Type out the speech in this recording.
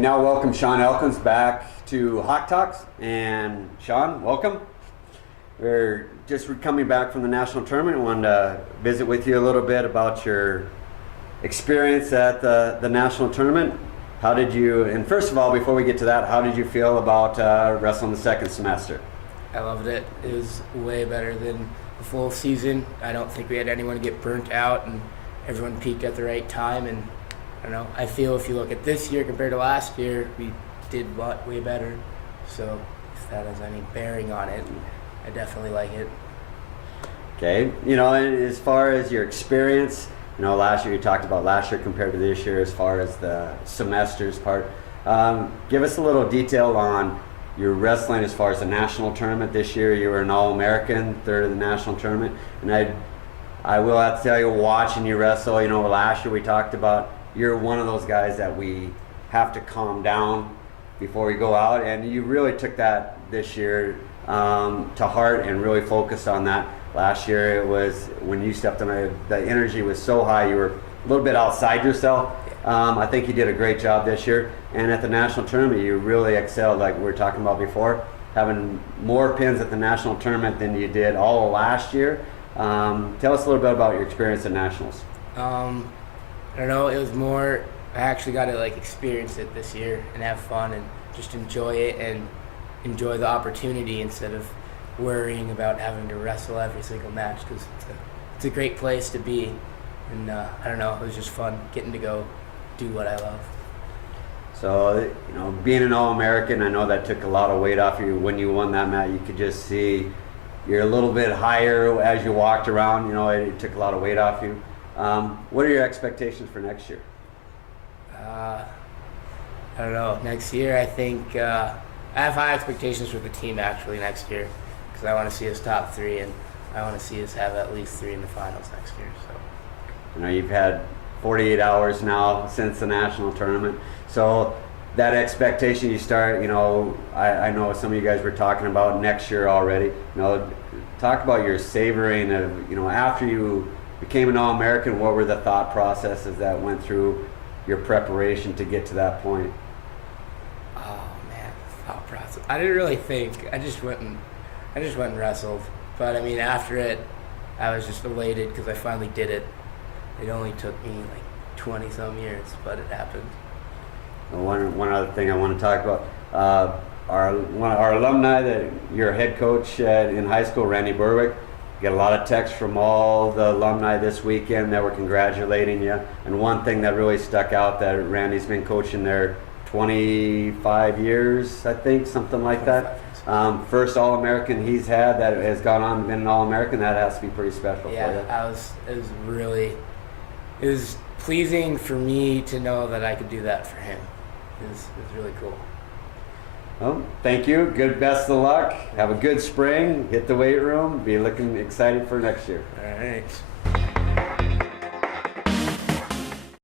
We now welcome Sean Elkins back to Hawk Talks. And Sean, welcome. We're just coming back from the national tournament. I wanted to visit with you a little bit about your experience at the national tournament. How did you, and first of all, before we get to that, how did you feel about wrestling the second semester? I loved it. It was way better than the full season. I don't think we had anyone get burnt out, and everyone peaked at the right time. And I don't know, I feel if you look at this year compared to last year, we did way better. So if that has any bearing on it, I definitely like it. Okay, you know, and as far as your experience, you know, last year you talked about last year compared to this year as far as the semesters part. Give us a little detail on your wrestling as far as the national tournament this year. You were an All-American, third of the national tournament, and I will have to tell you, watching you wrestle, you know, last year we talked about you're one of those guys that we have to calm down before we go out, and you really took that this year to heart and really focused on that. Last year it was, when you stepped on, the energy was so high, you were a little bit outside yourself. I think you did a great job this year, and at the national tournament you really excelled, like we were talking about before, having more pins at the national tournament than you did all of last year. Tell us a little bit about your experience at nationals. I don't know, it was more, I actually got to like experience it this year and have fun and just enjoy it and enjoy the opportunity instead of worrying about having to wrestle every single match, because it's a great place to be. And I don't know, it was just fun getting to go do what I love. So, you know, being an All-American, I know that took a lot of weight off you. When you won that match, you could just see you're a little bit higher as you walked around. You know, it took a lot of weight off you. What are your expectations for next year? I don't know. Next year, I think I have high expectations for the team actually next year, because I want to see us top three, and I want to see us have at least 3 in the finals next year. So, you know, you've had 48 hours now since the national tournament, so that expectation you start, you know, I know some of you guys were talking about next year already. You know, talk about your savoring of, you know, after you became an All-American, what were the thought processes that went through your preparation to get to that point? oh man, thought process. I didn't really think. I just went and wrestled. But I mean, after it, I was just elated because I finally did it. It only took me like 20 some years, but it happened. One other thing I want to talk about, our alumni that you're a head coach in high school, Randy Berwick. Get a lot of texts from all the alumni this weekend that were congratulating you. And one thing that really stuck out, that Randy's been coaching there 25 years, I think, something like that. First All-American he's had that has gone on and been an All-American. That has to be pretty special for you. Yeah, it was pleasing for me to know that I could do that for him. It was really cool. Well, thank you. Good, best of luck. Have a good spring. Hit the weight room. Be looking excited for next year. All right.